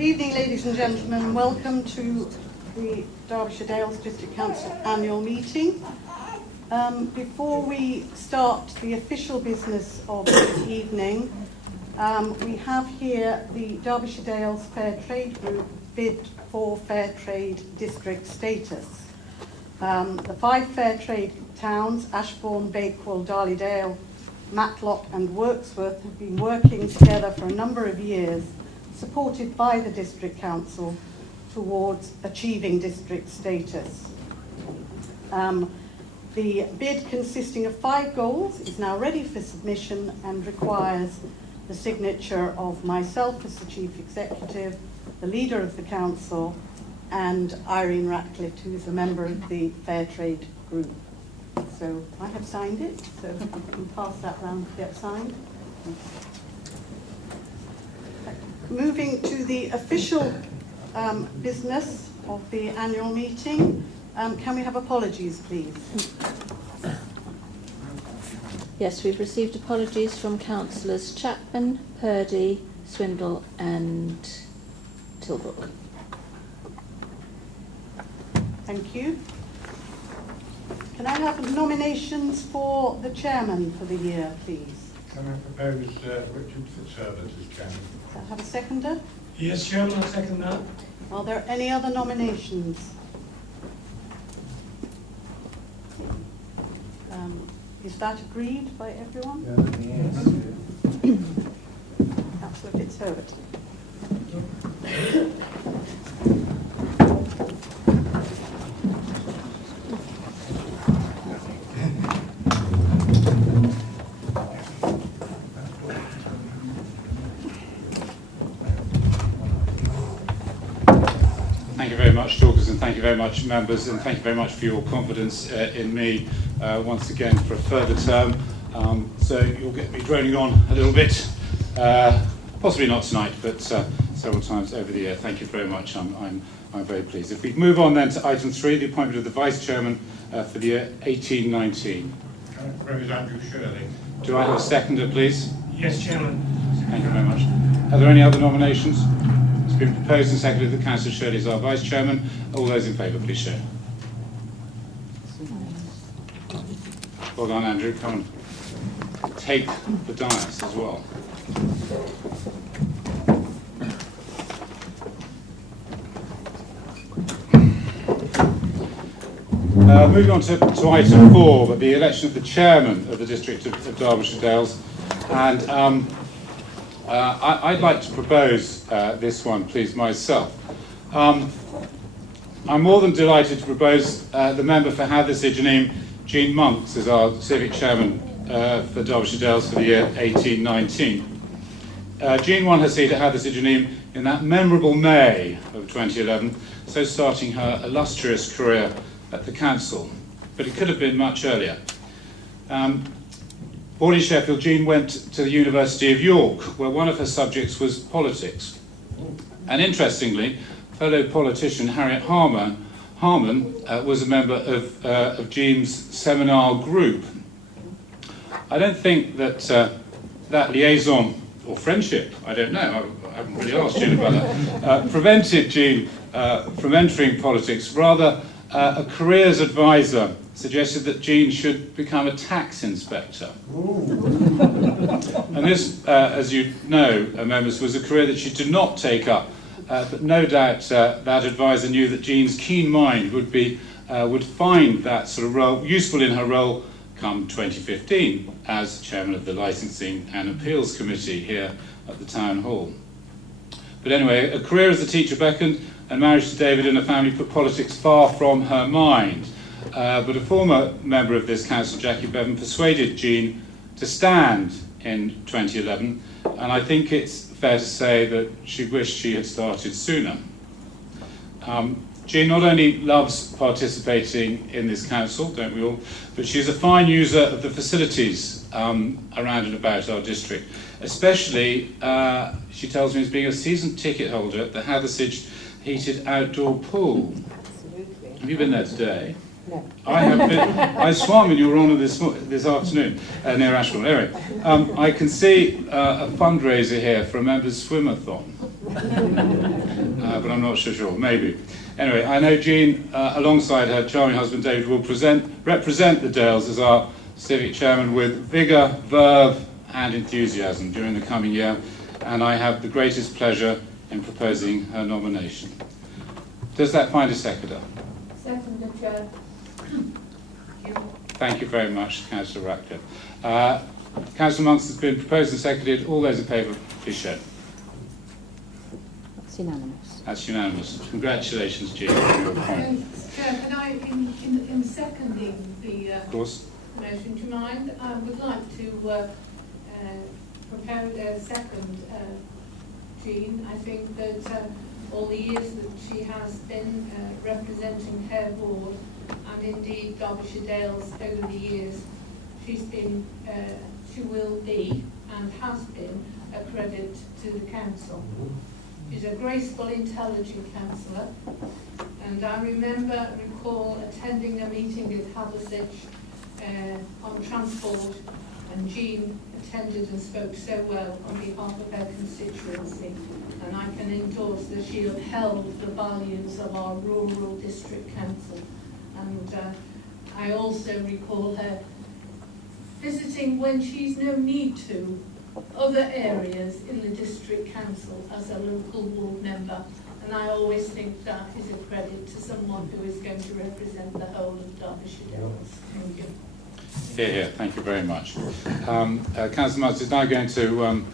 Good evening, ladies and gentlemen. Welcome to the Derbyshire Dales District Council annual meeting. Before we start the official business of this evening, we have here the Derbyshire Dales Fair Trade Group bid for Fair Trade District status. The 5 fair trade towns, Ashbourne, Bakewell, Darley-Dale, Matlock and Wirksworth, have been working together for a number of years, supported by the District Council towards achieving district status. The bid, consisting of 5 goals, is now ready for submission and requires the signature of myself as the Chief Executive, the leader of the Council, and Irene Ratcliffe, who is a member of the Fair Trade Group. So I have signed it, so you can pass that round to get signed. Moving to the official business of the annual meeting, can we have apologies, please? Yes, we've received apologies from councillors Chapman, Purdy, Swindle and Tilbrook. Thank you. Can I have nominations for the chairman for the year, please? Can I propose Richard Fitzherbert as chairman? Can I have a seconder? Yes, Chairman, I second that. Are there any other nominations? Is that agreed by everyone? Yes. Councillor Fitzherbert. Thank you very much, talkers, and thank you very much, members, and thank you very much for your confidence in me once again for a further term. So you'll get me droning on a little bit, possibly not tonight, but several times over the year. Thank you very much. I'm very pleased. If we move on then to item 3, the appointment of the vice chairman for the year 18-19. Can I propose Andrew Shirley? Do I have a seconder, please? Yes, Chairman. Thank you very much. Are there any other nominations? It's been proposed and seconded that Councillor Shirley is our Vice Chairman. All those in favour, please show. Well done, Andrew. Come and take the dais as well. Moving on to item 4, but the election of the Chairman of the District of Derbyshire Dales. And I'd like to propose this one, please, myself. I'm more than delighted to propose the member for Hathersage, Jean Monks, as our civic chairman for Derbyshire Dales for the year 18-19. Jean won her seat at Hathersage in that memorable May of 2011, so starting her illustrious career at the council, but it could have been much earlier. Born in Sheffield, Jean went to the University of York, where one of her subjects was politics. And interestingly, fellow politician Harriet Harman was a member of Jean's seminar group. I don't think that that liaison, or friendship, I don't know, I haven't really asked Jean about that, prevented Jean from entering politics. Rather, a careers advisor suggested that Jean should become a tax inspector. And this, as you know, members, was a career that she did not take up. But no doubt that advisor knew that Jean's keen mind would find that sort of role useful in her role come 2015 as chairman of the Licensing and Appeals Committee here at the Town Hall. But anyway, a career as a teacher beckoned, and marriage to David and a family put politics far from her mind. But a former member of this council, Jackie Bevan, persuaded Jean to stand in 2011, and I think it's fair to say that she wished she had started sooner. Jean not only loves participating in this council, don't we all, but she's a fine user of the facilities around and about our district, especially, she tells me, as being a season ticket holder at the Hathersage heated outdoor pool. Absolutely. Have you been there today? No. I have been. I swam in your honour this afternoon near Ashbourne. Anyway, I can see a fundraiser here for a members' swimathon. but I'm not so sure, maybe. Anyway, I know Jean, alongside her charming husband David, will represent the Dales as our civic chairman with vigour, verve and enthusiasm during the coming year, and I have the greatest pleasure in proposing her nomination. Does that find a seconder? Second, Chair. Thank you very much, Councillor Ratcliffe. Councillor Monks has been proposed and seconded. All those in favour, please show. That's unanimous. That's unanimous. Congratulations, Jean, on your appointment. Chair, can I, in seconding the Of course. motion, do you mind? I would like to propose a second Jean. I think that all the years that she has been representing her ward, and indeed Derbyshire Dales over the years, she's been, she will be and has been a credit to the council. She's a graceful, intelligent councillor, and I recall attending a meeting with Hathersage on transport, and Jean attended and spoke so well on behalf of her constituency, and I can endorse that she upheld the values of our rural district council. And I also recall her visiting, when she's no need to, other areas in the district council as a local ward member, and I always think that is a credit to someone who is going to represent the whole of Derbyshire Dales. Thank you. Here, here. Thank you very much. Councillor Monks is now going to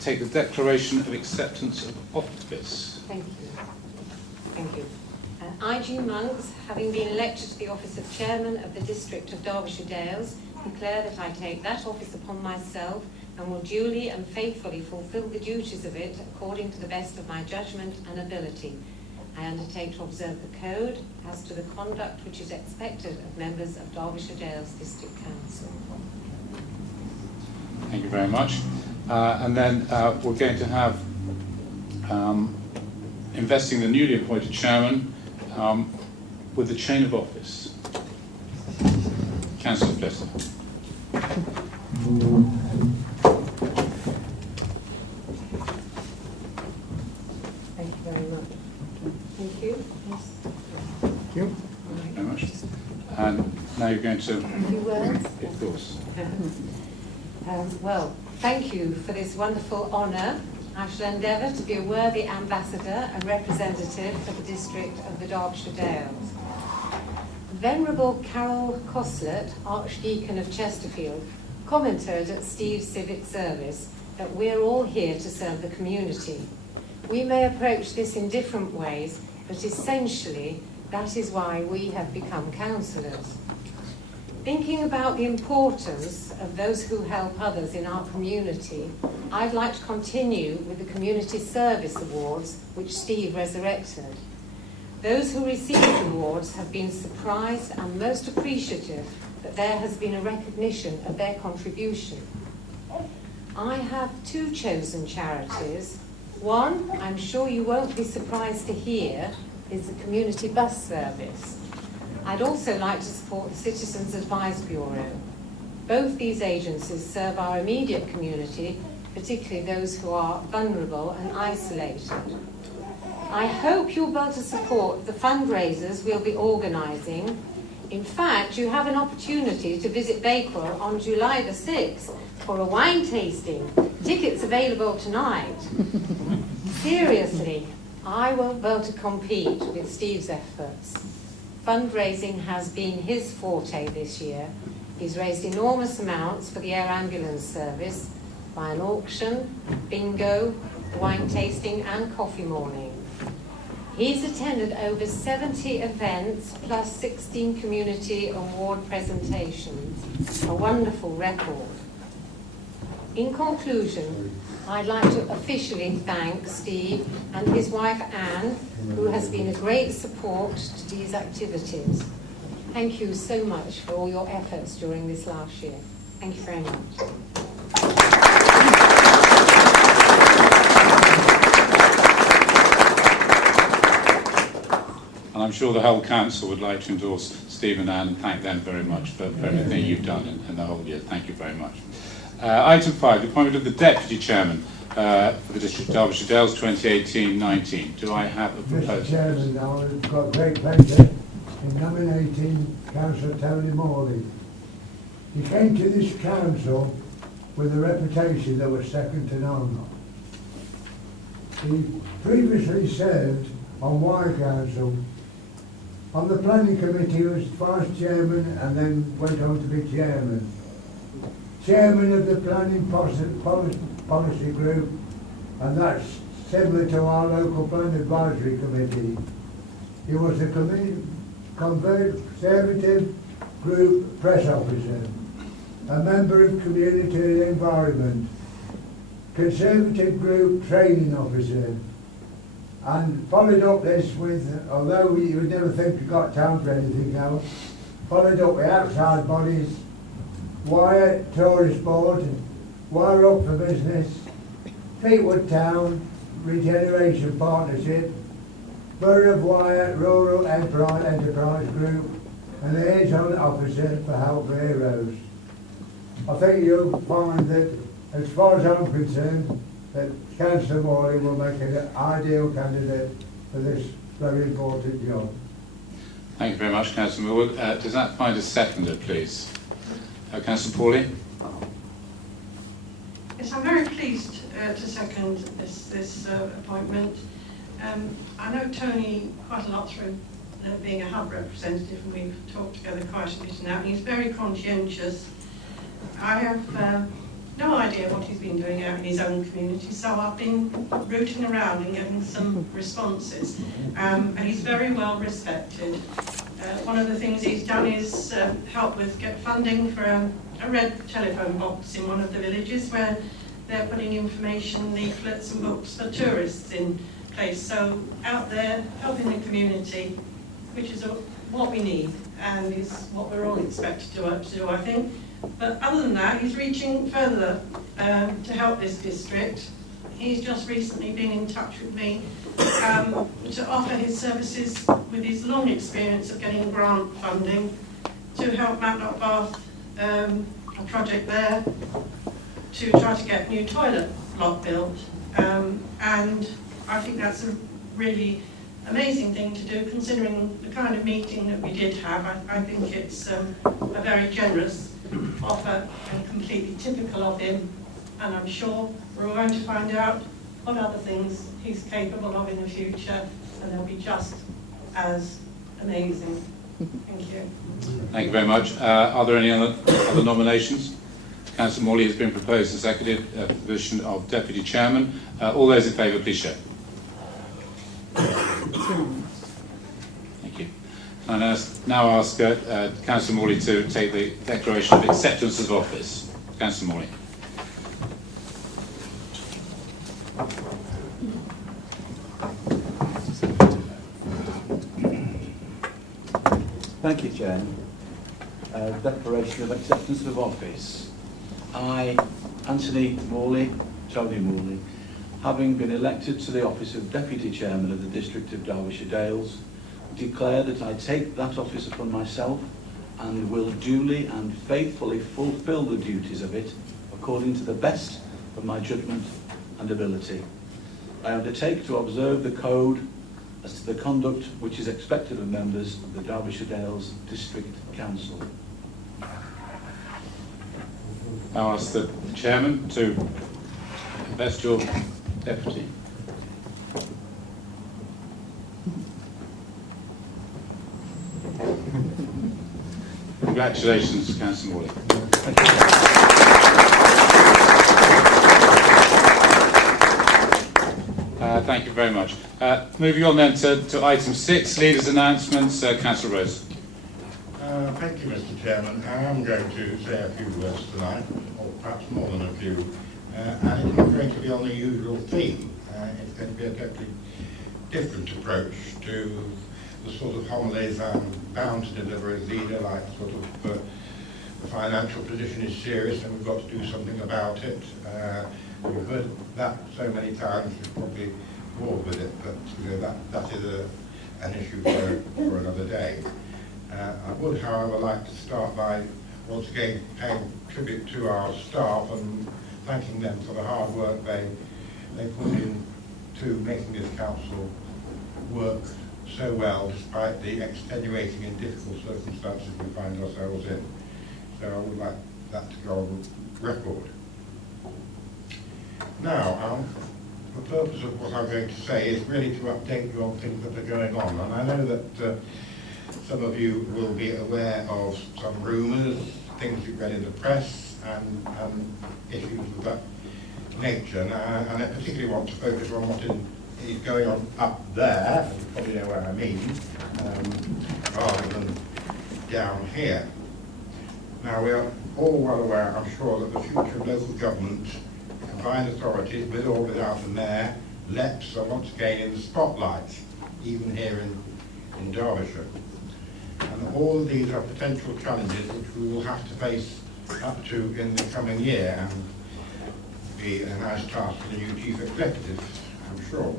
take the declaration of acceptance of office. Thank you. Thank you. I, Jean Monks, having been elected to the office of Chairman of the District of Derbyshire Dales, declare that I take that office upon myself and will duly and faithfully fulfil the duties of it according to the best of my judgment and ability. I undertake to observe the code as to the conduct which is expected of members of Derbyshire Dales District Council. Thank you very much. And then we're going to have investing the newly appointed chairman with the chain of office. Councillor Fletcher. Thank you very much. Thank you. Yes. Thank you very much. And now you're going to... A few words? Of course. Well, thank you for this wonderful honour. I shall endeavour to be a worthy ambassador and representative for the district of the Derbyshire Dales. Venerable Carol Coslet, Archdeacon of Chesterfield, commented at Steve's civic service that we're all here to serve the community. We may approach this in different ways, but essentially that is why we have become councillors. Thinking about the importance of those who help others in our community, I'd like to continue with the Community Service Awards, which Steve resurrected. Those who receive the awards have been surprised and most appreciative that there has been a recognition of their contribution. I have two chosen charities. One, I'm sure you won't be surprised to hear, is the Community Bus Service. I'd also like to support the Citizens Advice Bureau. Both these agencies serve our immediate community, particularly those who are vulnerable and isolated. I hope you'll be able to support the fundraisers we'll be organising. In fact, you have an opportunity to visit Bakewell on July the 6th for a wine tasting. Tickets available tonight. Seriously, I won't be able to compete with Steve's efforts. Fundraising has been his forte this year. He's raised enormous amounts for the air ambulance service by an auction, bingo, wine tasting and coffee morning. He's attended over 70 events plus 16 community award presentations, a wonderful record. In conclusion, I'd like to officially thank Steve and his wife Anne, who has been a great support to these activities. Thank you so much for all your efforts during this last year. Thank you very much. And I'm sure the whole council would like to endorse Steve and Anne and thank them very much for everything you've done in the whole year. Thank you very much. Item 5, the appointment of the Deputy Chairman for the District of Derbyshire Dales 2018-19. Do I have a Mr. proposal? Chairman, I've got great pleasure in nominating Councillor Tony Morley. He came to this council with a reputation that was second to none. He previously served on Wye Council. On the planning committee he was vice chairman and then went on to be chairman. Chairman of the planning policy group, and that's similar to our local plan advisory committee. He was the conservative group press officer, a member of community and environment, conservative group training officer, and followed up this with, although you would never think you got time for anything else, followed up with outside bodies, Wire Tourist Board, Wire Up for Business, Fleetwood Town Regeneration Partnership, Borough of Wire Rural Enterprise Group, and liaison officer for Help for Heroes. I think you'll find that, as far as I'm concerned, that Councillor Morley will make an ideal candidate for this very important job. Thank you very much, Councillor Millwood. Does that find a seconder, please? Councillor Pawley? Yes, I'm very pleased to second this appointment. I know Tony quite a lot through being a hub representative, and we've talked together quite a bit now. He's very conscientious. I have no idea what he's been doing out in his own community, so I've been rooting around and getting some responses. And he's very well respected. One of the things he's done is help with get funding for a red telephone box in one of the villages where they're putting information, leaflets and books for tourists in place. So out there helping the community, which is what we need and is what we're all expected to do, I think. But other than that, he's reaching further to help this district. He's just recently been in touch with me to offer his services with his long experience of getting grant funding to help Matlock Bath, a project there, to try to get a new toilet block built. And I think that's a really amazing thing to do, considering the kind of meeting that we did have. I think it's a very generous offer and completely typical of him, and I'm sure we're going to find out what other things he's capable of in the future, and they'll be just as amazing. Thank you. Thank you very much. Are there any other nominations? Councillor Morley has been proposed and seconded for the position of Deputy Chairman. All those in favour, please show. Thank you. I now ask Councillor Morley to take the declaration of acceptance of office. Councillor Morley. Thank you, Chair. Declaration of acceptance of office. I, Tony Morley, having been elected to the office of Deputy Chairman of the District of Derbyshire Dales, declare that I take that office upon myself and will duly and faithfully fulfil the duties of it according to the best of my judgment and ability. I undertake to observe the code as to the conduct which is expected of members of the Derbyshire Dales District Council. I ask the Chairman to invest your deputy. Congratulations, Councillor Morley. Thank you. Thank you very much. Moving on then to item 6, leaders' announcements. Councillor Rose. Thank you, Mr. Chairman. I am going to say a few words tonight, or perhaps more than a few, and it's not going to be on the usual theme. It's going to be a totally different approach to the sort of homilies I'm bound to deliver as leader, like sort of the financial position is serious and we've got to do something about it. We've heard that so many times, we're probably bored with it, but you know, that is an issue for another day. I would, however, like to start by once again paying tribute to our staff and thanking them for the hard work they they put in to making this council work so well despite the extenuating and difficult circumstances we find ourselves in. So I would like that to go on record. Now, the purpose of what I'm going to say is really to update you on things that are going on. And I know that some of you will be aware of some rumours, things you've read in the press, and issues of that nature. And I particularly want to focus on what is going on up there, you probably know where I mean, rather than down here. Now, we are all well aware, I'm sure, that the future of local government, combined authorities, with or without a mayor, LEPs are once again in the spotlight, even here in Derbyshire. And all of these are potential challenges which we will have to face up to in the coming year, and be a nice task for the new chief executive, I'm sure.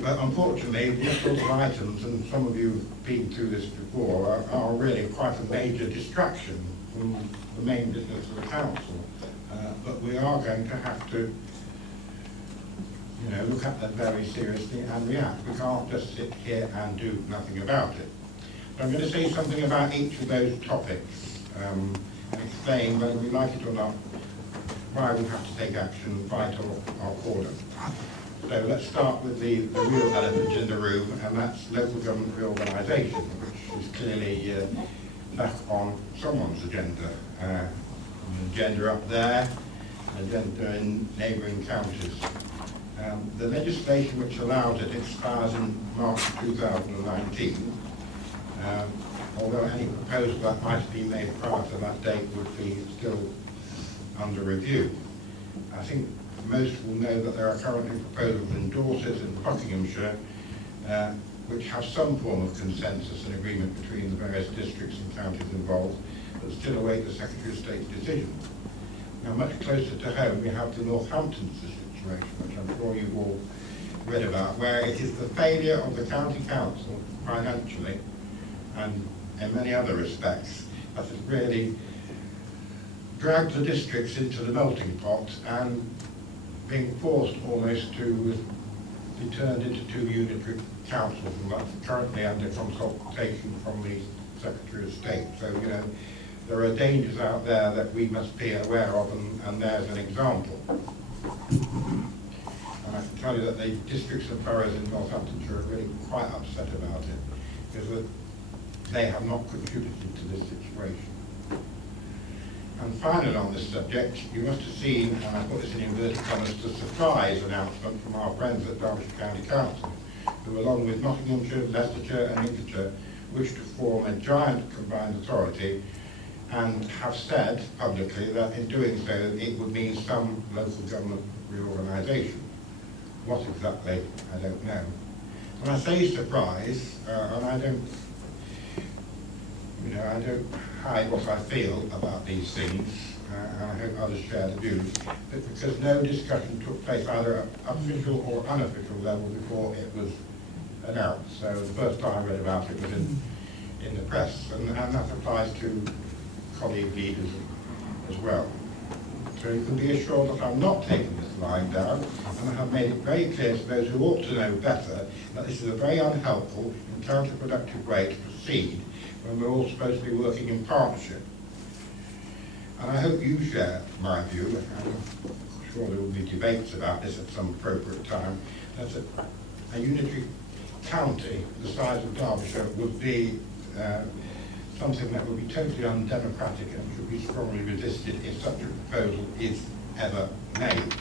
But unfortunately, these sorts of items, and some of you have been through this before, are really quite a major distraction from the main business of the council. But we are going to have to, look at them very seriously and react. We can't just sit here and do nothing about it. So I'm going to say something about each of those topics and explain, whether we like it or not, why we have to take action right or corner. So let's start with the real elephant in the room, and that's local government reorganisation, which is clearly back on someone's agenda. An agenda up there, an agenda in neighbouring counties. The legislation which allows it expires in March 2019, although any proposal that might be made prior to that date would be still under review. I think most will know that there are currently proposals in Dorset and Buckinghamshire which have some form of consensus and agreement between the various districts and counties involved, but still await the Secretary of State's decision. Now, much closer to home, we have the Northamptonshire situation, which I'm sure you've all read about, where it is the failure of the county council financially and in many other respects that has really dragged the districts into the melting pot and being forced almost to be turned into two unitary councils, and that's currently under consultation from the Secretary of State. So, there are dangers out there that we must be aware of, and there's an example. And I can tell you that the districts and boroughs in Northamptonshire are really quite upset about it, because they have not contributed to this situation. And finally on this subject, you must have seen, and I put this in inverted commas, the surprise announcement from our friends at Derbyshire County Council, who along with Nottinghamshire, Leicestershire and Lincolnshire wish to form a giant combined authority, and have said publicly that in doing so it would mean some local government reorganisation. What exactly, I don't know. When I say surprise, and I don't hide what I feel about these things, and I hope others share the views, but because no discussion took place either at official or unofficial level before it was announced. So the first time I read about it was in the press, and that applies to colleague leaders as well. So you can be assured that I'm not taking this lying down, and I have made it very clear to those who ought to know better that this is a very unhelpful and counterproductive way to proceed when we're all supposed to be working in partnership. And I hope you share my view, and I'm sure there will be debates about this at some appropriate time, that a unitary county the size of Derbyshire would be something that would be totally undemocratic and should be strongly resisted if such a proposal is ever made.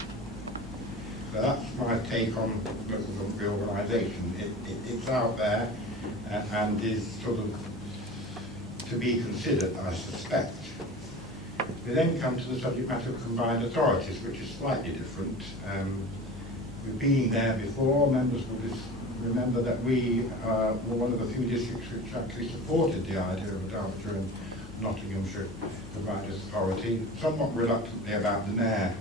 So that's my take on local government reorganisation. It's out there and is sort of to be considered, I suspect. We then come to the subject matter of combined authorities, which is slightly different. We've been there before. Members will remember that we were one of the few districts which actually supported the idea of a Derbyshire and Nottinghamshire combined authority, somewhat reluctantly about the mayor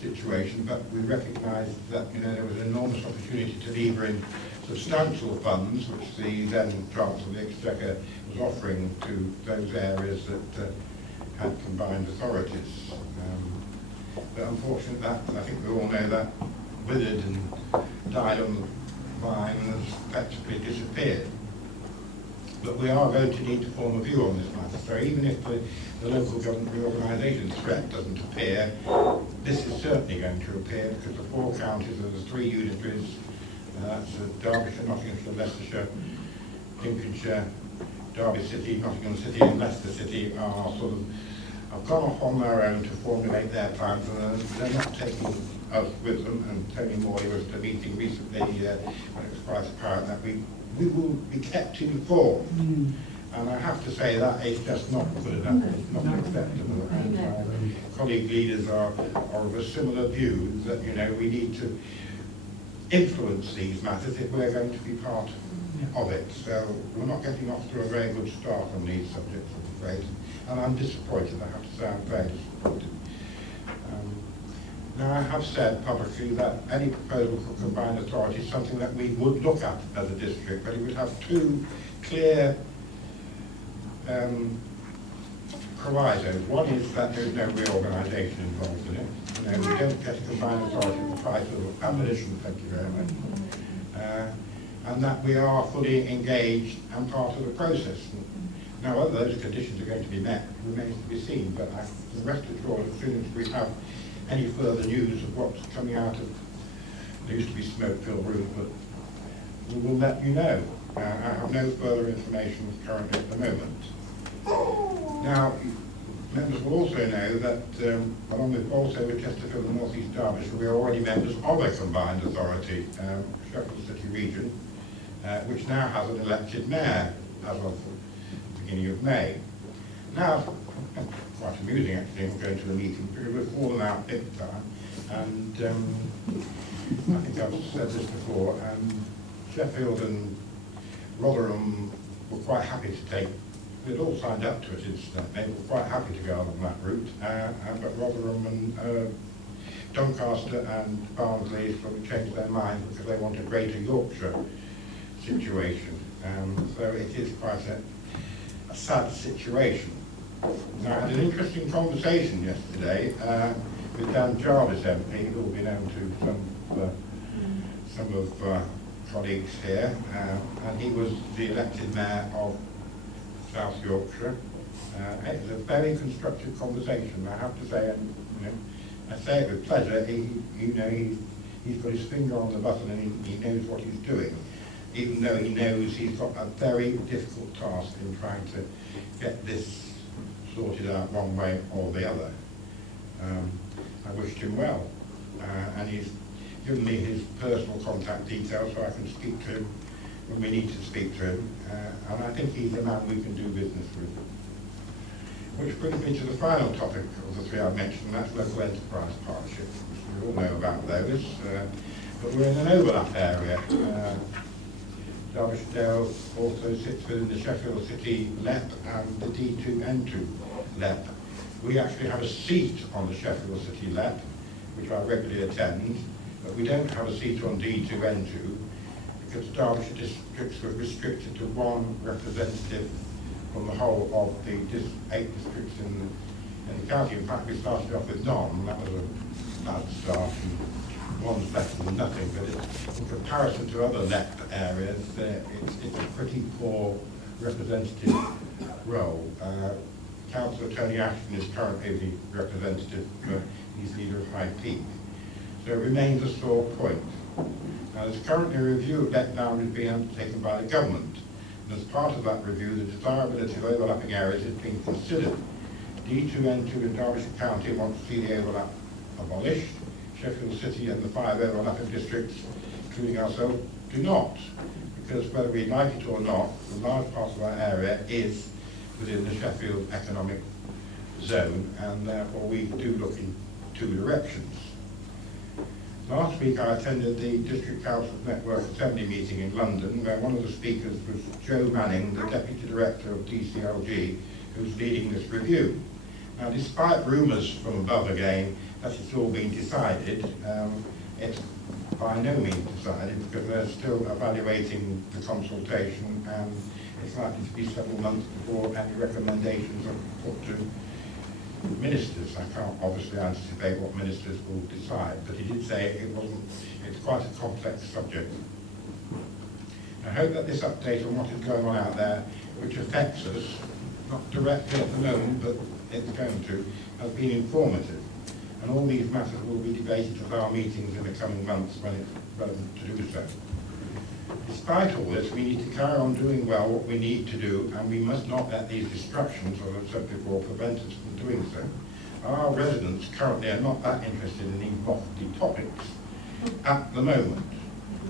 situation, but we recognised that there was an enormous opportunity to lever in substantial funds which the then Chancellor of the Exchequer was offering to those areas that had combined authorities. But unfortunately, that, I think we all know that, withered and died on the vine and has effectively disappeared. But we are going to need to form a view on this matter. So even if the local government reorganisation threat doesn't appear, this is certainly going to appear, because the 4 counties of the 3 unitaries, that's Derbyshire, Nottinghamshire, Leicestershire, Lincolnshire, Derby City, Nottingham City and Leicester City are sort of have gone off on their own to formulate their plans, and they're not taking us with them. And Tony Morley was at a meeting recently when it was quite apparent that we will be kept informed. And I have to say that is just not good enough, it's not acceptable. And my colleague leaders are of a similar view that, you know, we need to influence these matters if we're going to be part of it. So we're not getting off to a very good start on these subjects, I'm afraid. And I'm disappointed, I have to say I'm very disappointed. Now, I have said publicly that any proposal for combined authority is something that we would look at as a district, but it would have 2 clear provisos. One is that there is no reorganisation involved in it. You know, we don't get a combined authority at the price of abolition, thank you very much. And that we are fully engaged and part of the process. Now, whether those conditions are going to be met remains to be seen, but I can rest assured as soon as we have any further news of what's coming out of, there used to be smoke-filled rooms, but we will let you know. I have no further information currently at the moment. Now, members will also know that, along with also with Chesterfield and North East Derbyshire, we are already members of a combined authority, Sheffield City Region, which now has an elected mayor as of the beginning of May. Now, quite amusing actually, going to the meeting, because we've fallen out big time, and I think I've said this before, and Sheffield and Rotherham were quite happy to take, they'd all signed up to it incidentally, they were quite happy to go on that route, but Rotherham and Doncaster and Barnsley sort of changed their mind because they want a Greater Yorkshire situation. So it is quite a sad situation. Now, I had an interesting conversation yesterday with Dan Jarvis MP, who will be known to some of colleagues here, and he was the elected mayor of South Yorkshire. It was a very constructive conversation, I have to say, and you know, I say it with pleasure. He's got his finger on the button and he knows what he's doing, even though he knows he's got a very difficult task in trying to get this sorted out one way or the other. I wished him well, and he's given me his personal contact details so I can speak to him when we need to speak to him, and I think he's the man we can do business with. Which brings me to the final topic of the 3 I've mentioned, and that's local enterprise partnerships. We all know about those, but we're in an overlap area. Derbyshire Dales also sits within the Sheffield City LEP and the D2N2 LEP. We actually have a seat on the Sheffield City LEP, which I regularly attend, but we don't have a seat on D2N2 because Derbyshire districts were restricted to 1 representative from the whole of the 8 districts in the county. In fact, we started off with none, and that was a bad start. One's better than nothing, but in comparison to other LEP areas, it's a pretty poor representative role. Councillor Tony Ashton is currently the representative, he's leader of High Peak. So it remains a sore point. Now, there's currently a review of LEP boundaries being undertaken by the government, and as part of that review, the desirability of overlapping areas is being considered. D2N2 in Derbyshire County wants to see the overlap abolished. Sheffield City and the 5 overlapping districts, including ourselves, do not, because whether we like it or not, the large part of our area is within the Sheffield economic zone, and therefore we do look in 2 directions. Last week I attended the District Council's Network Assembly meeting in London, where one of the speakers was Joe Manning, the Deputy Director of DCLG, who's leading this review. Now, despite rumours from above again that it's all been decided, it's by no means decided because they're still evaluating the consultation, and it's likely to be several months before any recommendations are put to ministers. I can't obviously anticipate what ministers will decide, but he did say it's quite a complex subject. I hope that this update on what is going on out there, which affects us, not directly at the moment, but it's going to, has been informative. And all these matters will be debated at our meetings in the coming months when it's relevant to do so. Despite all this, we need to carry on doing well what we need to do, and we must not let these distractions, as I've said before, prevent us from doing so. Our residents currently are not that interested in these lofty topics at the moment,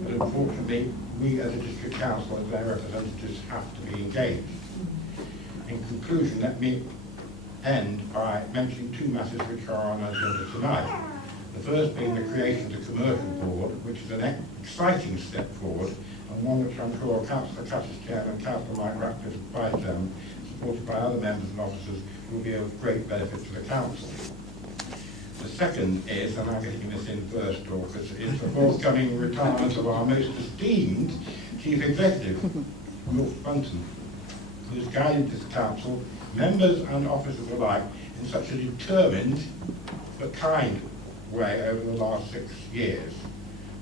but unfortunately, we as a district council, as their representatives, have to be engaged. In conclusion, let me end by mentioning two matters which are on our agenda tonight. The first being the creation of the commercial board, which is an exciting step forward, and one which I'm sure Councillor Cass's chairman and Councillor Mike Ratcliffe vice chairman, supported by other members and officers, will be of great benefit to the council. The second is, and I'm getting this in first, Dorcas, is the forthcoming retirement of our most esteemed Chief Executive, Wolf Bunton, who has guided this council, members and officers alike, in such a determined but kind way over the last 6 years.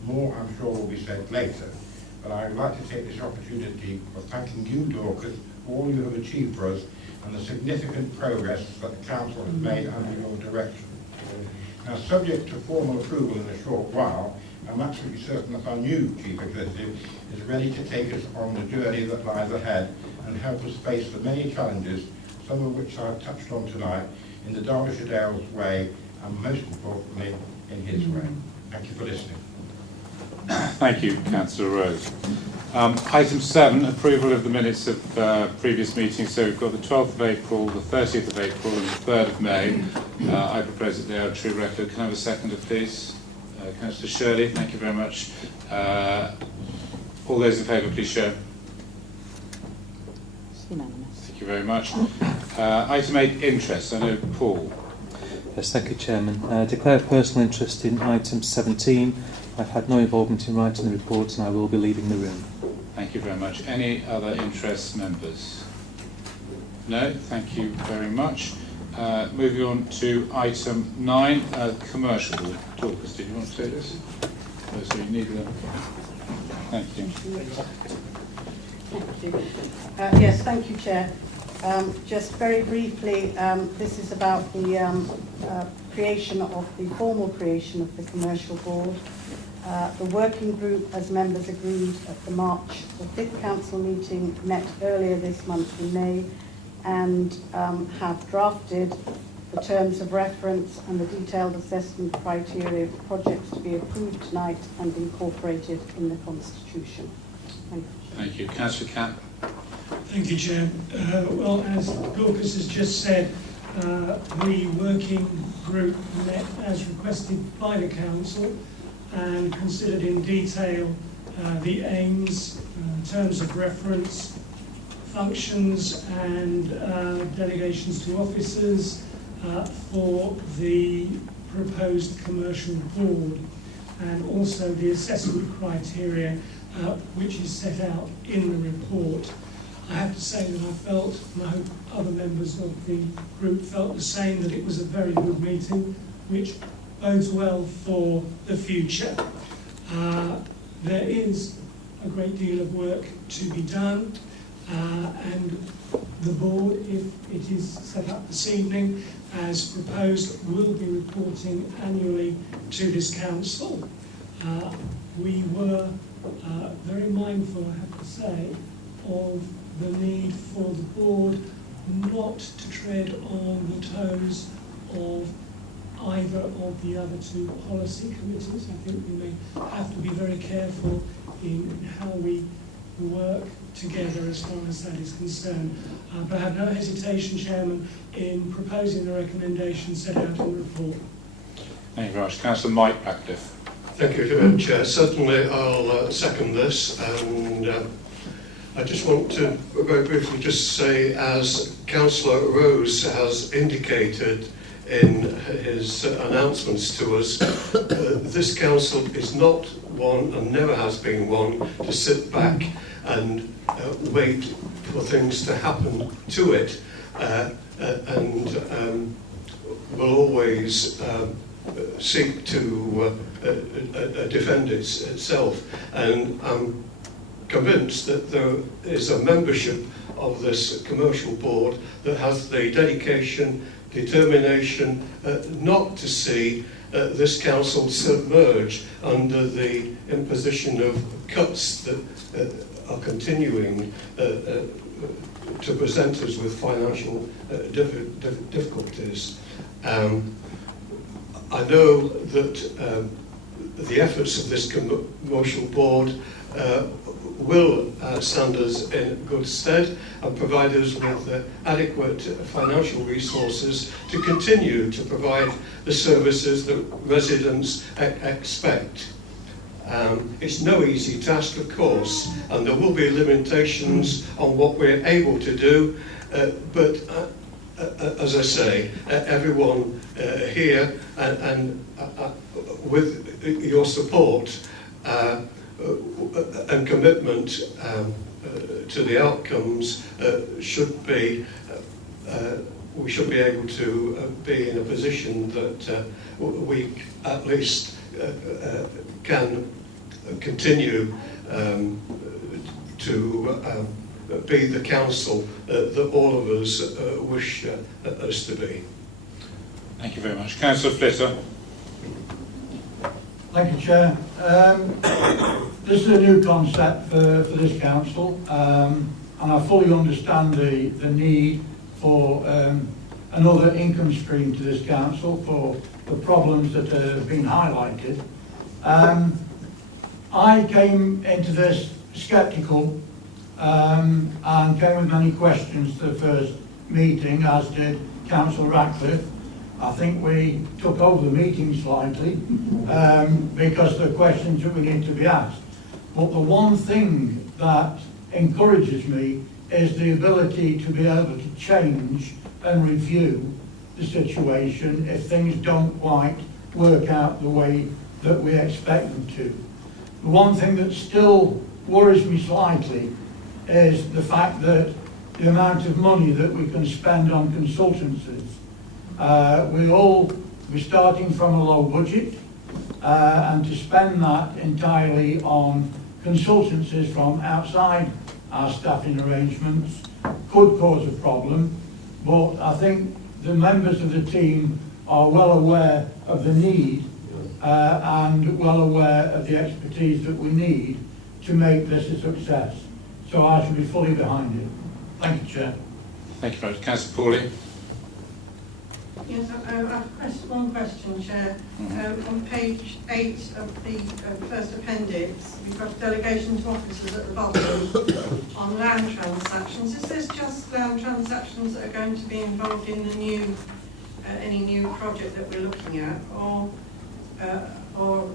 More, I'm sure, will be said later, but I would like to take this opportunity of thanking you, Dorcas, for all you have achieved for us and the significant progress that the council has made under your direction. Now, subject to formal approval in a short while, I'm absolutely certain that our new Chief Executive is ready to take us on the journey that lies ahead and help us face the many challenges, some of which I've touched on tonight, in the Derbyshire Dales way, and most importantly, in his way. Thank you for listening. Thank you, Councillor Rose. Item 7, approval of the minutes of previous meetings. So we've got the 12th of April, the 30th of April and the 3rd of May. I propose that they are a true record. Can I have a seconder, please? Councillor Shirley, thank you very much. All those in favour, please show. It's unanimous. Thank you very much. Item 8, interest. I know Paul. Yes, thank you, Chairman. Declare personal interest in item 17. I've had no involvement in writing the report and I will be leaving the room. Thank you very much. Any other interests, members? No, thank you very much. Moving on to item 9, commercial. Dorcas, did you want to say this? Oh, so you need them. Thank you. Thank you. Yes, thank you, Chair. Just very briefly, this is about the formal creation of the commercial board. The working group, as members agreed at the March the 5th council meeting, met earlier this month in May and have drafted the terms of reference and the detailed assessment criteria for projects to be approved tonight and incorporated in the Constitution. Thank you. Thank you. Councillor Camp. Thank you, Chair. Well, as Dorcas has just said, the working group met as requested by the council and considered in detail the aims, terms of reference, functions and delegations to officers for the proposed commercial board, and also the assessment criteria which is set out in the report. I have to say that I felt, and I hope other members of the group felt the same, that it was a very good meeting, which bodes well for the future. There is a great deal of work to be done, and the board, if it is set up this evening as proposed, will be reporting annually to this council. We were very mindful, I have to say, of the need for the board not to tread on the toes of either of the other two policy committees. I think we may have to be very careful in how we work together as far as that is concerned. But I have no hesitation, Chairman, in proposing the recommendation set out in the report. Thank you very much. Councillor Mike Ratcliffe. Thank you, Chair. Certainly I'll second this, and I just want to very briefly just say, as Councillor Rose has indicated in his announcements to us, this council is not one, and never has been one, to sit back and wait for things to happen to it. And will always seek to defend itself. And I'm convinced that there is a membership of this commercial board that has the dedication, determination not to see this council submerge under the imposition of cuts that are continuing to present us with financial difficulties. I know that the efforts of this commercial board will stand us in good stead and provide us with adequate financial resources to continue to provide the services that residents expect. It's no easy task, of course, and there will be limitations on what we're able to do, but as I say, everyone here and with your support and commitment to the outcomes we should be able to be in a position that we at least can continue to be the council that all of us wish us to be. Thank you very much. Councillor Flitter. Thank you, Chair. This is a new concept for this council, and I fully understand the need for another income stream to this council for the problems that have been highlighted. I came into this sceptical and came with many questions to the first meeting, as did Councillor Ratcliffe. I think we took over the meeting slightly because the questions that we need to be asked. But the one thing that encourages me is the ability to be able to change and review the situation if things don't quite work out the way that we expect them to. The one thing that still worries me slightly is the fact that the amount of money that we can spend on consultancies. We're starting from a low budget, and to spend that entirely on consultancies from outside our staffing arrangements could cause a problem, but I think the members of the team are well aware of the need and well aware of the expertise that we need to make this a success. So I shall be fully behind it. Thank you, Chair. Thank you very much. Councillor Pauly. Yes, I've one question, Chair. On page 8 of the first appendix, we've got delegation to officers at the bottom on land transactions. Is this just land transactions that are going to be involved in the new, any new project that we're looking at, or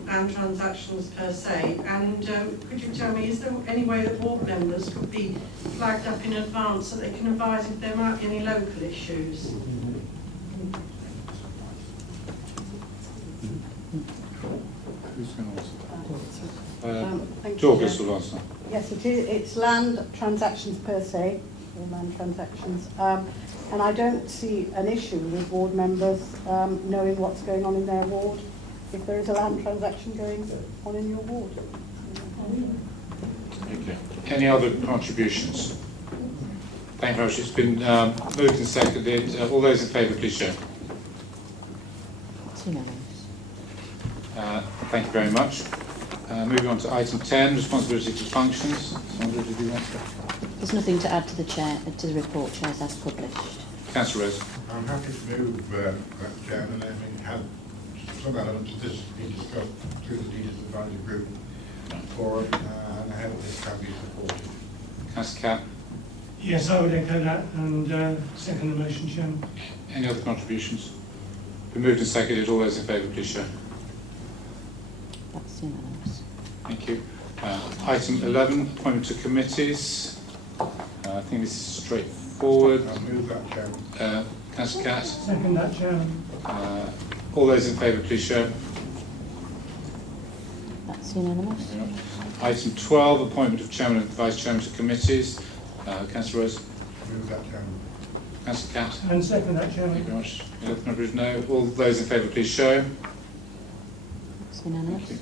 land transactions per se? And could you tell me, is there any way that board members could be flagged up in advance so they can advise if there might be any local issues? Who's going to answer that? Thank you, Dorcas Chair. will answer. Yes, it is. It's land transactions per se, or land transactions. And I don't see an issue with ward members knowing what's going on in their ward if there is a land transaction going on in your ward. Okay. Any other contributions? Thank you very much. It's been moved and seconded. All those in favour, please show. It's unanimous. Thank you very much. Moving on to item 10, responsibility for functions. Sandra, did you want to? There's nothing to add to the chair to the report, Chairs, as published. Councillor Rose. I'm happy to move that, Chairman. I think had some elements of this be discussed through the Leaders Advisory Group forum, and I hope this can be supported. Councillor Capp. Yes, I would echo that and second the motion, Chairman. Any other contributions? Been moved and seconded. All those in favour, please show. That's unanimous. Thank you. Item 11, appointment to committees. I think this is straightforward. I'll move that, Chairman. Councillor Catt. Second that, Chairman. All those in favour, please show. That's unanimous. Item 12, appointment of chairman and vice chairman to committees. Councillor Rose. Move that, Chairman. Councillor Catt. And second that, Thank Chairman. you very much. Members, no. All those in favour, please show. It's unanimous.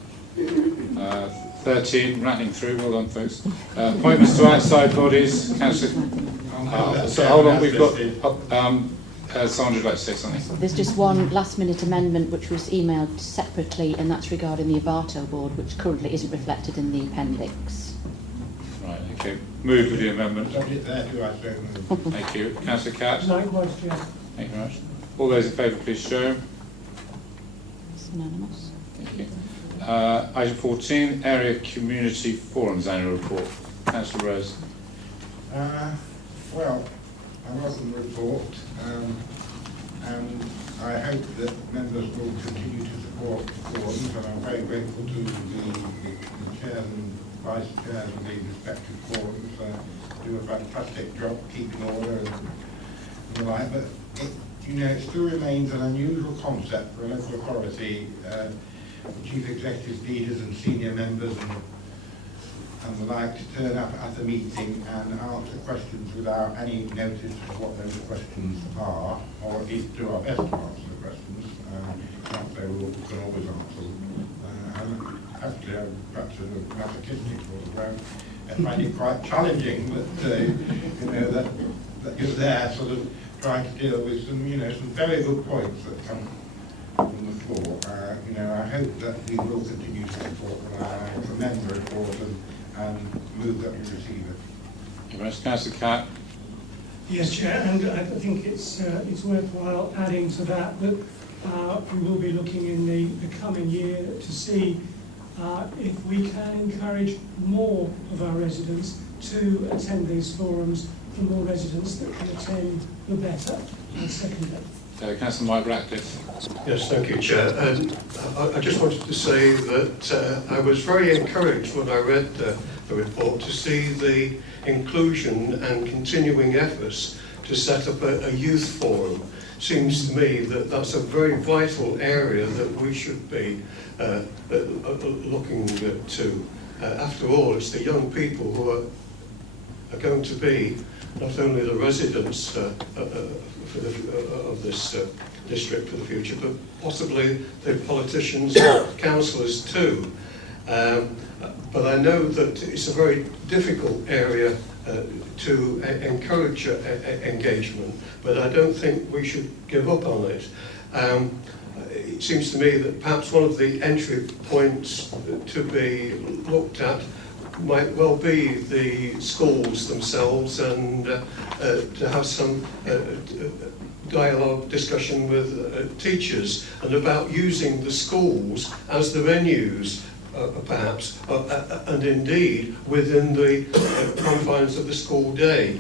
13, rattling through. Well done, folks. Appointments to outside bodies. Councillor. So hold on, we've got. Sandra would like to say something. There's just one last-minute amendment which was emailed separately, and that's regarding the Abato board, which currently isn't reflected in the appendix. Right, okay. Move with the amendment. Subject there to I so move. Thank you. Councillor Catt. Likewise, Chair. Thank you very much. All those in favour, please show. It's unanimous. Thank you. Item 14, Area Community Forums Annual Report. Councillor Rose. Well, I welcome the report, and I hope that members will continue to support the forums, and I'm very grateful to the chairs and vice chairs of the respective forums do a fantastic job keeping order and the like, but it still remains an unusual concept for a local authority, chief executive leaders and senior members and the like to turn up at a meeting and answer questions without any notice of what those questions are, or at least do our best to answer the questions. Not say we can always answer them. And actually, I'm perhaps in a masochistic sort of way. I find it quite challenging that you're there sort of trying to deal with some very good points that come from the floor. I hope that we will continue to support and commend the report and move that we receive it. Thank you very much. Councillor Catt. Yes, Chair, and I think it's worthwhile adding to that we will be looking in the coming year to see if we can encourage more of our residents to attend these forums. The more residents that can attend, the better. And second that. Councillor Mike Ratcliffe. Yes, thank you, Chair. I just wanted to say that I was very encouraged when I read the report to see the inclusion and continuing efforts to set up a youth forum. Seems to me that that's a very vital area that we should be looking to. After all, it's the young people who are going to be not only the residents of this district for the future, but possibly the politicians and councillors too. But I know that it's a very difficult area to encourage engagement, but I don't think we should give up on it. It seems to me that perhaps one of the entry points to be looked at might well be the schools themselves, and to have some dialogue, discussion with teachers, and about using the schools as the venues, perhaps, and indeed within the confines of the school day.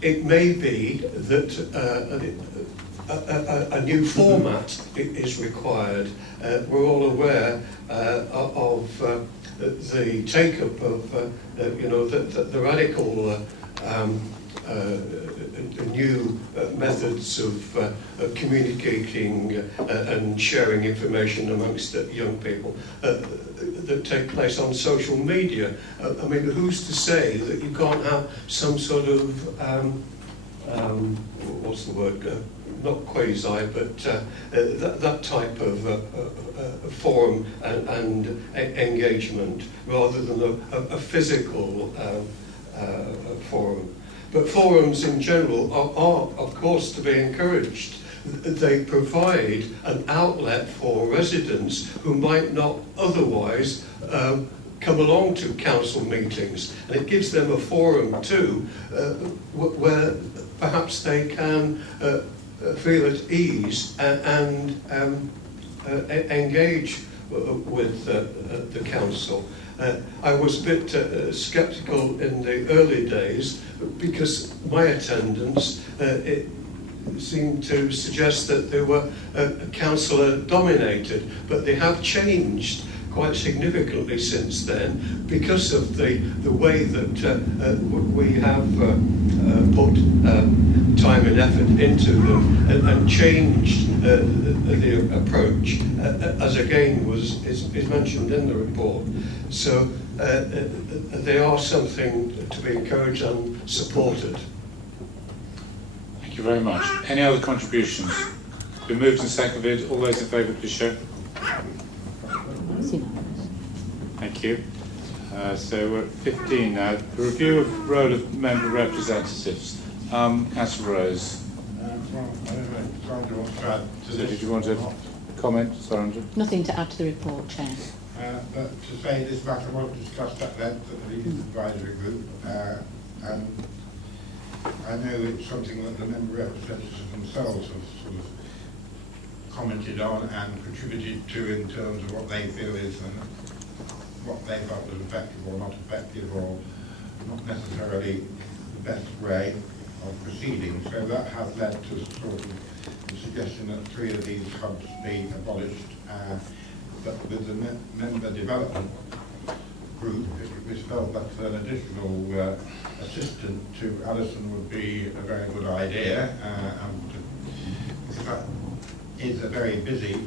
It may be that a new format is required. We're all aware of the take-up of the radical new methods of communicating and sharing information amongst young people that take place on social media. I mean, who's to say that you can't have some sort of what's the word? Not quasi, but that type of forum and engagement, rather than a physical forum. But forums in general are, of course, to be encouraged. They provide an outlet for residents who might not otherwise come along to council meetings, and it gives them a forum too, where perhaps they can feel at ease and engage with the council. I was a bit sceptical in the early days because my attendance it seemed to suggest that they were councillor dominated, but they have changed quite significantly since then because of the way that we have put time and effort into them and changed the approach, as again is mentioned in the report. So they are something to be encouraged and supported. you very much. Any other contributions? Been moved and seconded. All those in favour, please show. It's unanimous. Thank you. So we're at 15 now. The review of the role of member representatives. Councillor Rose. Sandra wants to add to So this. did you want to comment, Sandra? Nothing to add to the report, Chair. But to say this matter was discussed at length at the Leaders Advisory Group, and I know it's something that the member representatives themselves have sort of commented on and contributed to in terms of what they feel is what they felt was effective or not effective or not necessarily the best way of proceeding. So that has led to sort of the suggestion that 3 of these hubs be abolished. But with the member development group, it was felt that an additional assistant to Alison would be a very good idea, because that is a very busy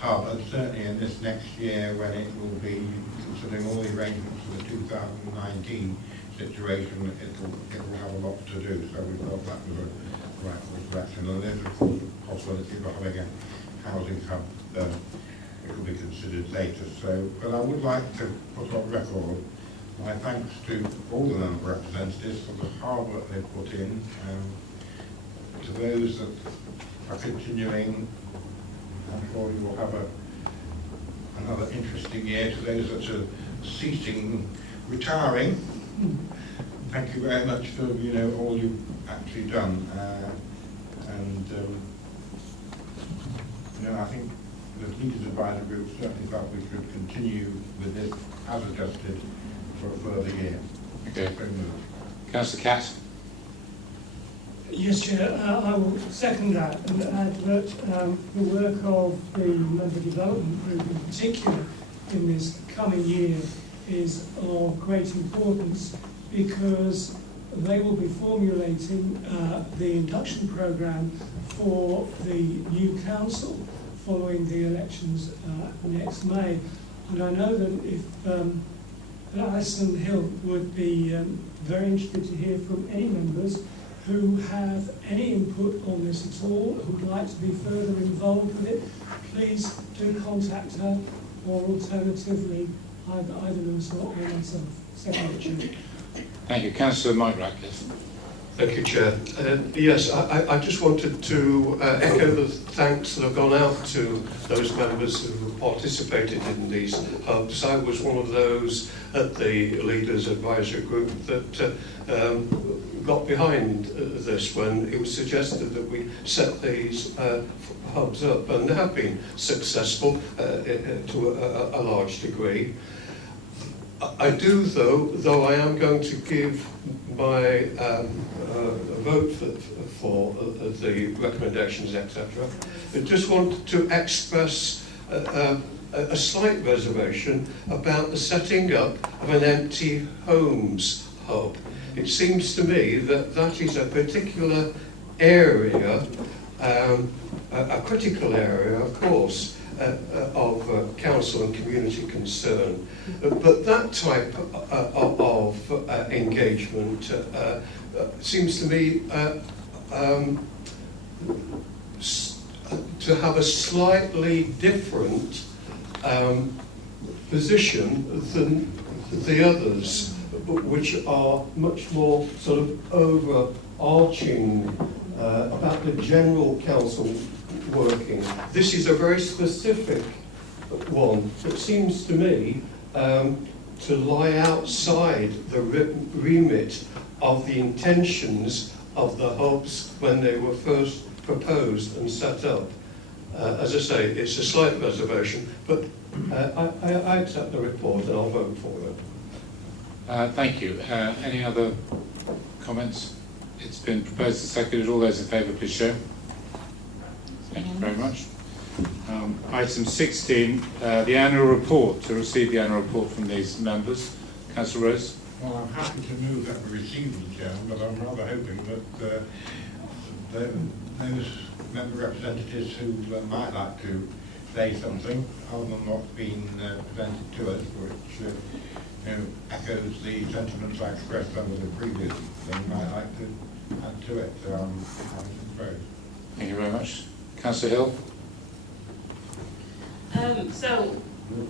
hub, and certainly in this next year when it will be considering all the arrangements for the 2019 situation, it will have a lot to do. So we felt that was a right course of action, and there's of course the possibility of having a housing hub. It will be considered later. So, but I would like to put on record my thanks to all the member representatives for the hard work they've put in, to those that are continuing. I'm sure you will have another interesting year. To those that are ceasing, retiring, thank you very much for all you've actually done. I think the Leaders Advisory Group certainly felt we should continue with this as adjusted for a further year. Okay. Councillor Catt. Yes, Chair, I will second that and add that the work of the Member Development Group in particular in this coming year is of great importance, because they will be formulating the induction programme for the new council following the elections next May. And I know that if Alison Hill would be very interested to hear from any members who have any input on this at all, who would like to be further involved with it, please do contact her, or alternatively either Lewis or myself. Second, Chair. Thank you. Councillor Mike Ratcliffe. Thank you, Chair. Yes, I just wanted to echo the thanks that have gone out to those members who have participated in these hubs. I was one of those at the Leaders Advisory Group that got behind this when it was suggested that we set these hubs up, and they have been successful to a large degree. I do, though I am going to give my vote for the recommendations, etc. I just want to express a slight reservation about the setting up of an empty homes hub. It seems to me that that is a particular area, a critical area, of course, of council and community concern. But that type of engagement seems to me to have a slightly different position than the others, which are much more sort of overarching about the general council working. This is a very specific one that seems to me to lie outside the remit of the intentions of the hubs when they were first proposed and set up. As I say, it's a slight reservation, but I accept the report and I'll vote for it. Thank you. Any other comments? It's been proposed and seconded. All those in favour, please show. Thank you very much. Item 16, the annual report, to receive the annual report from these members. Councillor Rose. Well, I'm happy to move that we receive them, Chairman, but I'm rather hoping that those member representatives who might like to say something, other than what's been presented to us, which echoes the sentiments I expressed under the previous thing, might like to add to it. Great. Thank you very much. Councillor Hill? So,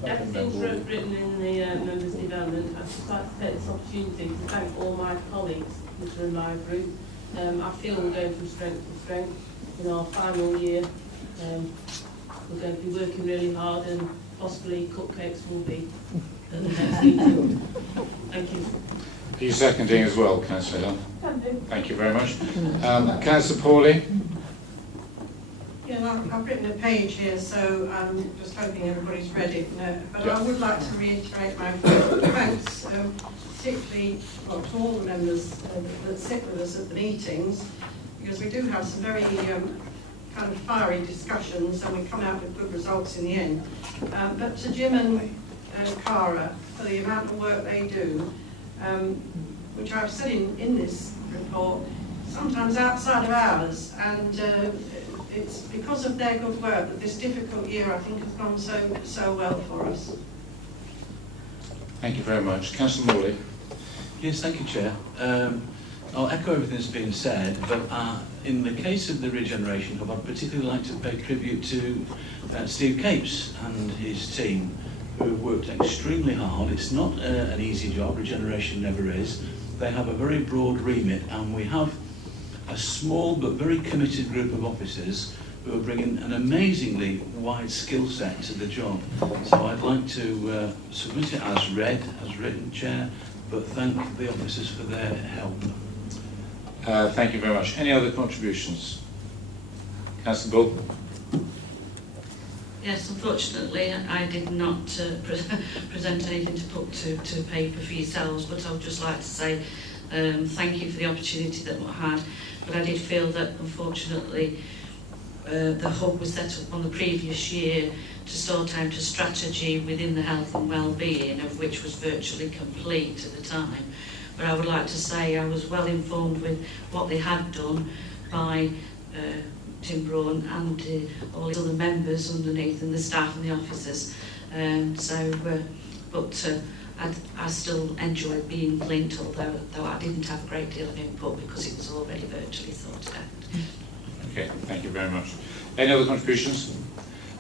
everything's written in the members' development. I'd just like to take this opportunity to thank all my colleagues which are in my group. I feel we're going from strength to strength in our final year. We're going to be working really hard, and possibly cupcakes will be at the next meeting. Thank you. Are you seconding as well, Councillor Hill? Can do. Thank you very much. Councillor Pawley? Yeah, well, I've written a page here, so I'm just hoping everybody's read it. But Yeah. I would like to reiterate my thanks, particularly to all the members that sit with us at the meetings, because we do have some very kind of fiery discussions, and we come out with good results in the end. But to Jim and Cara, for the amount of work they do, which I've said in this report, sometimes outside of ours, and it's because of their good work that this difficult year, I think, has gone so well for us. Thank you very much. Councillor Morley? Yes, thank you, Chair. I'll echo everything that's been said, but in the case of the regeneration hub, I'd particularly like to pay tribute to Steve Capes and his team, who worked extremely hard. It's not an easy job, regeneration never is. They have a very broad remit, and we have a small but very committed group of officers who are bringing an amazingly wide skill set to the job. So I'd like to submit it as read, as written, Chair, but thank the officers for their help. Thank you very much. Any other contributions? Councillor Bull? Yes, unfortunately, I did not present anything to put to paper for yourselves, but I would just like to say thank you for the opportunity that we had. But I did feel that, unfortunately, the hub was set up on the previous year to sort out a strategy within the health and well-being, of which was virtually complete at the time. But I would like to say I was well informed with what they had done by Tim Braun and all the other members underneath, and the staff and the officers. I still enjoy being linked, though I didn't have a great deal of input because it was already virtually sorted out. Okay, thank you very much. Any other contributions?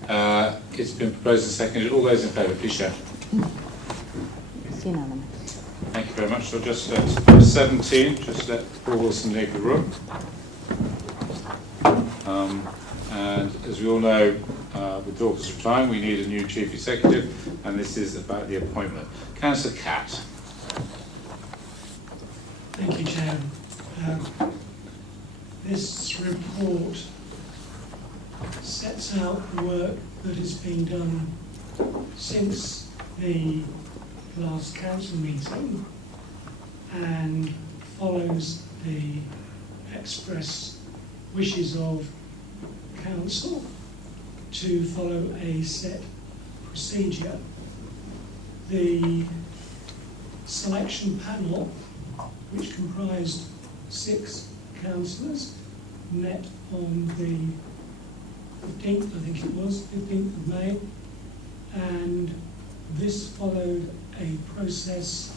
It's been proposed and seconded. All those in favour, please show. It's unanimous. Thank you very much. So just 17, just let Paul Wilson leave the room. And as we all know, with Dorcas retiring, we need a new chief executive, and this is about the appointment. Councillor Catt. Thank you, Chair. This report sets out the work that has been done since the last council meeting and follows the express wishes of council to follow a set procedure. The selection panel, which comprised 6 councillors, met on the 15th, I think it was, 15th of May, and this followed a process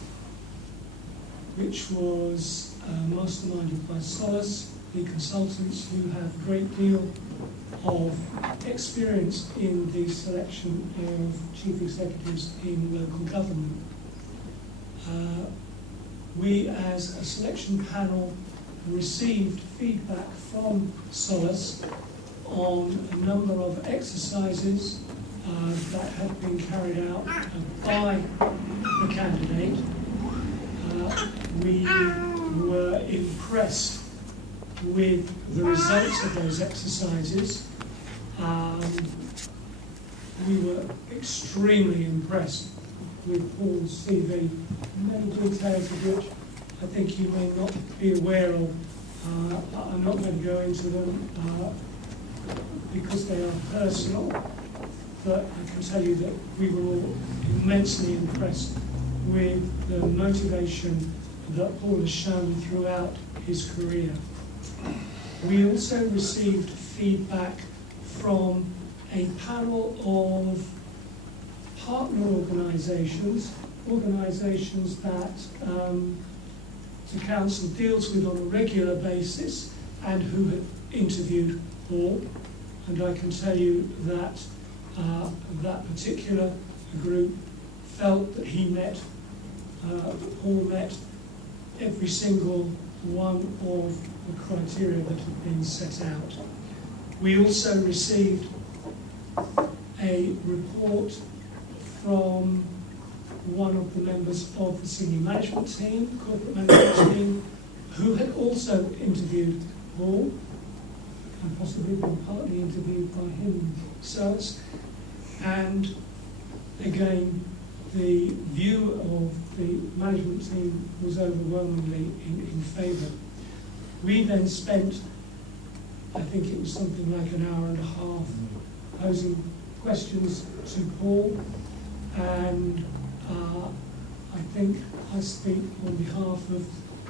which was masterminded by Solace, the consultants who have a great deal of experience in the selection of chief executives in local government. We, as a selection panel, received feedback from Solace on a number of exercises that had been carried out by the candidate. We were impressed with the results of those exercises. We were extremely impressed with Paul's CV, many details of which I think you may not be aware of. I'm not going to go into them because they are personal, but I can tell you that we were all immensely impressed with the motivation that Paul has shown throughout his career. We also received feedback from a panel of partner organisations that the council deals with on a regular basis and who had interviewed Paul. And I can tell you that that particular group felt that Paul met every single one of the criteria that had been set out. We also received a report from one of the members of the senior management team, corporate management team, who had also interviewed Paul, and possibly been partly interviewed by himself. And again, the view of the management team was overwhelmingly in favour. We then spent, I think it was something like an hour and a half, posing questions to Paul, and I think I speak on behalf of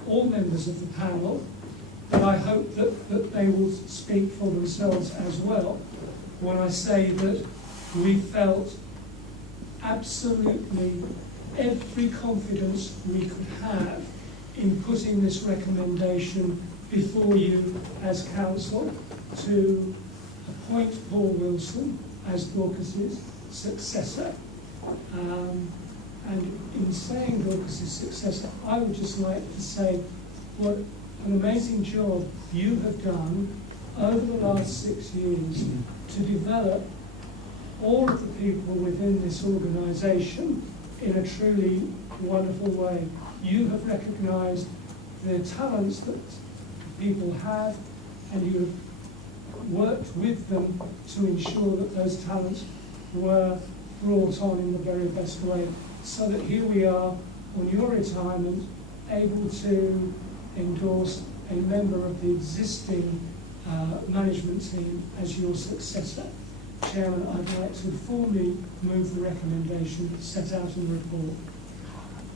all members of the panel, but I hope that they will speak for themselves as well when I say that we felt absolutely every confidence we could have in putting this recommendation before you as council to appoint Paul Wilson as Dorcas's successor. And in saying Dorcas's successor, I would just like to say what an amazing job you have done over the last 6 years to develop all of the people within this organisation in a truly wonderful way. You have recognised the talents that people have, and you have worked with them to ensure that those talents were brought on in the very best way, so that here we are on your retirement, able to endorse a member of the existing management team as your successor. Chairman, I'd like to formally move the recommendation set out in the report.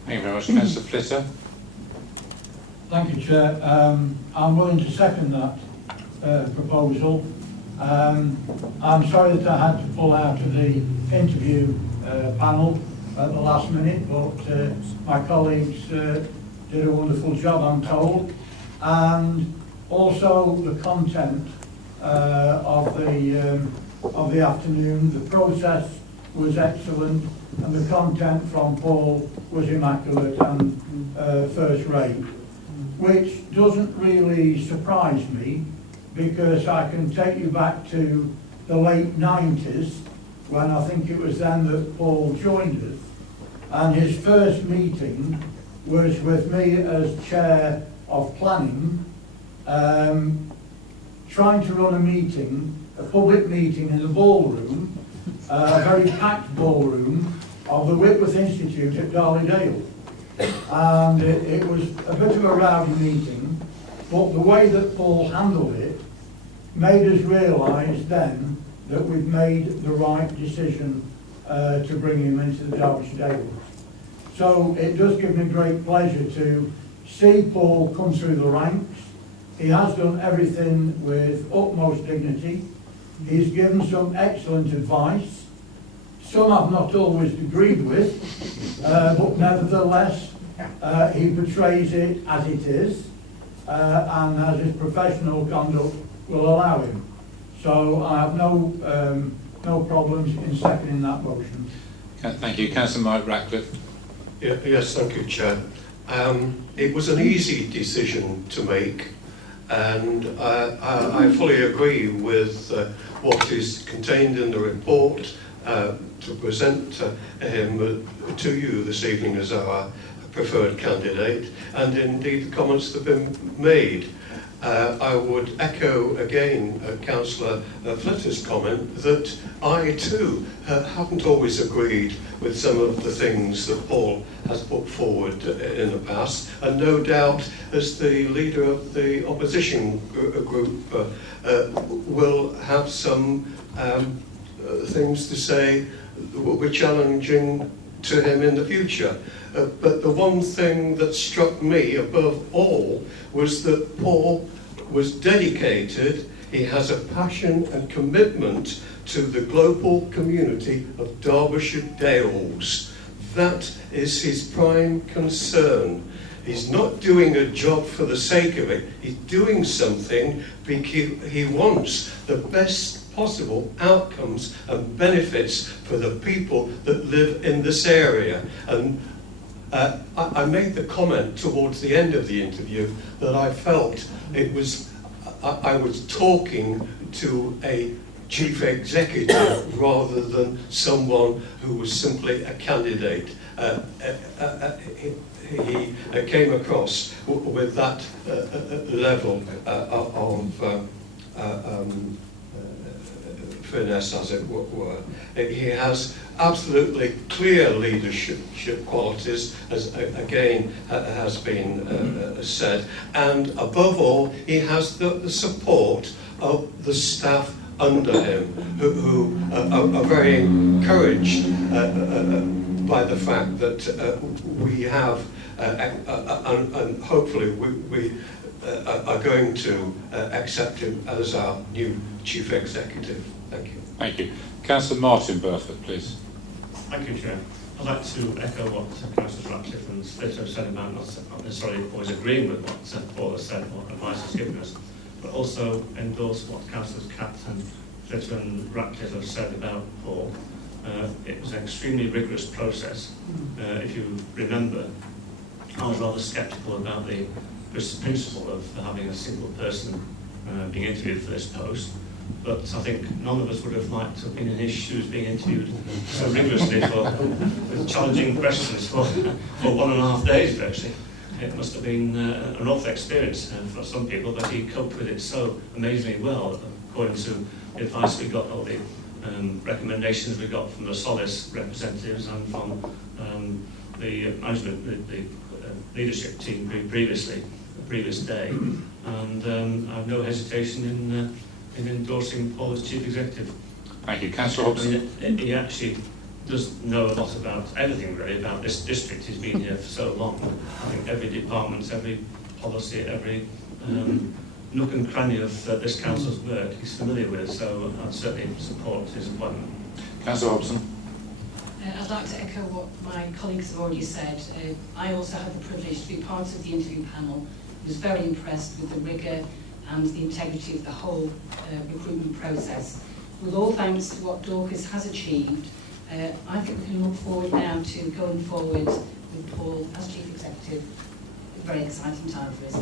Thank you very much. Councillor Flitter. Thank you, Chair. I'm willing to second that proposal. I'm sorry that I had to pull out of the interview panel at the last minute, but my colleagues did a wonderful job, I'm told. And also the content of the afternoon, the process was excellent, and the content from Paul was immaculate and first rate, which doesn't really surprise me, because I can take you back to the late 90s, when I think it was then that Paul joined us, and his first meeting was with me as chair of planning, trying to run a meeting, a public meeting in the ballroom, a very packed ballroom of the Whitworth Institute at Derbyshire Dales. And it was a bit of a rowdy meeting, but the way that Paul handled it made us realise then that we'd made the right decision to bring him into the Derbyshire Dales. So it does give me great pleasure to see Paul come through the ranks. He has done everything with utmost dignity. He's given some excellent advice. Some I've not always agreed with, but nevertheless, he portrays it as it is, and as his professional conduct will allow him. So I have no problems in seconding that motion. Thank you. Councillor Mike Ratcliffe. Yes, thank you, Chair. It was an easy decision to make, and I fully agree with what is contained in the report to present him to you this evening as our preferred candidate, and indeed the comments that have been made. I would echo again Councillor Flitter's comment that I too haven't always agreed with some of the things that Paul has put forward in the past, and no doubt as the leader of the opposition group will have some things to say that will be challenging to him in the future. But the one thing that struck me above all was that Paul was dedicated. He has a passion and commitment to the global community of Derbyshire Dales. That is his prime concern. He's not doing a job for the sake of it. He's doing something because he wants the best possible outcomes and benefits for the people that live in this area. And I made the comment towards the end of the interview that I felt it was, I was talking to a chief executive rather than someone who was simply a candidate. He came across with that level of finesse, as it were. He has absolutely clear leadership qualities, as again has been said, and above all, he has the support of the staff under him, who are very encouraged by the fact that we have, and hopefully we are going to accept him as our new Chief Executive. Thank you. Thank you. Councillor Martin Burford, please. Thank you, Chair. I'd like to echo what Councillors Ratcliffe and Splitter have said about not necessarily always agreeing with what Paul has said, what advice he's given us, but also endorse what Councillors Catt and Splitter and Ratcliffe have said about Paul. It was an extremely rigorous process. If you remember, I was rather sceptical about the principle of having a single person being interviewed for this post. But I think none of us would have liked to have been in his shoes being interviewed so rigorously with challenging questions for 1.5 days, virtually. It must have been an awful experience for some people, but he coped with it so amazingly well, according to the advice we got, or the recommendations we got from the Solace representatives and from the management, the leadership team previously, the previous day. And I have no hesitation in endorsing Paul as Chief Executive. Thank you. Councillor Hobson. He actually does know a lot about everything really about this district. He's been here for so long. I think every department, every policy, every nook and cranny of this council's work he's familiar with, so I'd certainly support his appointment. Councillor Hobson. I'd like to echo what my colleagues have already said. I also had the privilege to be part of the interview panel. I was very impressed with the rigour and the integrity of the whole recruitment process. With all thanks to what Dorcas has achieved, I think we can look forward now to going forward with Paul as Chief Executive. A very exciting time for us.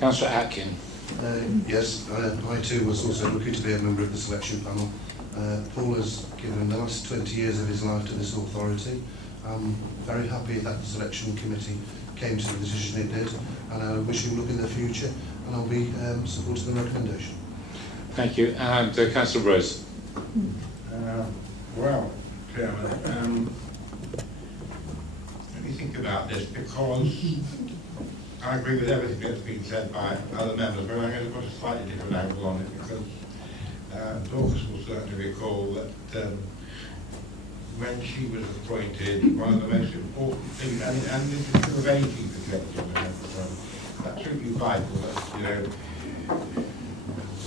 Councillor Atkin. Yes, I too was also lucky to be a member of the selection panel. Paul has given the last 20 years of his life to this authority. I'm very happy that the selection committee came to the decision it did, and I wish him luck in the future, and I'll be supporting the recommendation. Thank you. And Councillor Rose. Well, Chairman, let me think about this, because I agree with everything that's been said by other members, but I'm going to put a slightly different angle on it, because Dorcas will certainly recall that when she was appointed, one of the most important things, and this is true of any chief executive, absolutely vital that,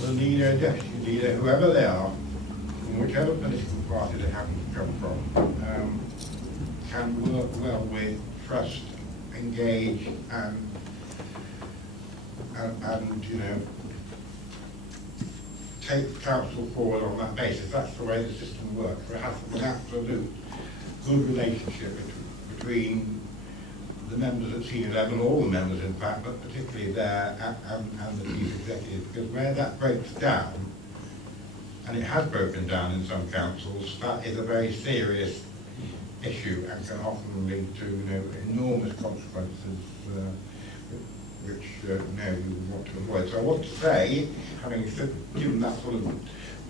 the leader, deputy leader, whoever they are, from whichever political party they happen to come from, can work well with, trust, engage, and take council forward on that basis. That's the way the system works. There has to be an absolute good relationship between the members at senior level, all the members in fact, but particularly there and the chief executive, because where that breaks down, and it has broken down in some councils, that is a very serious issue and can often lead to enormous consequences which we want to avoid. So I want to say, having given that sort of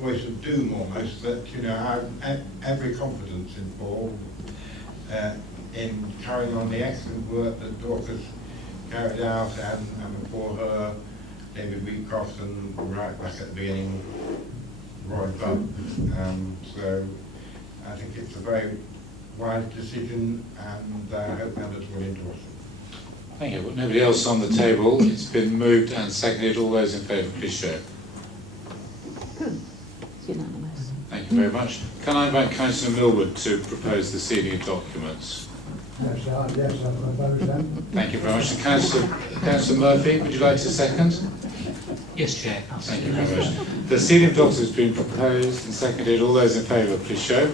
voice of doom almost, that I have every confidence in Paul in carrying on the excellent work that Dorcas carried out, and before her, David Wheatcroft, and right back at the beginning, Roy Bum. So I think it's a very wise decision, and I hope members will endorse it. Thank you. But nobody else on the table. It's been moved and seconded. All those in favour, please show. Good. It's unanimous. Thank you very much. Can I invite Councillor Millwood to propose the sealing of documents? Yes, I propose them. Thank you very much. And Councillor Murphy, would you like to second? Yes, Chair. Thank you very much. The seating of doctors has been proposed and seconded. All those in favour, please show.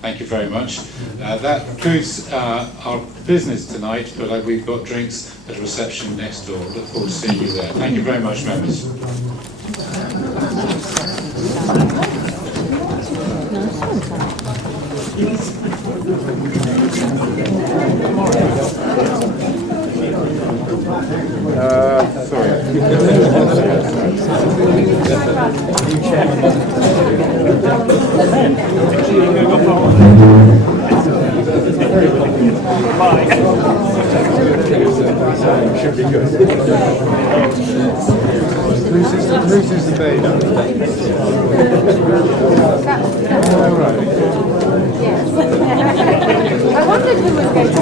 Thank you very much. That concludes our business tonight, but we've got drinks at a reception next door. Look forward to seeing you there. Thank you very much, members. Should be good. Who's the bay now? Yes. I wondered who was going to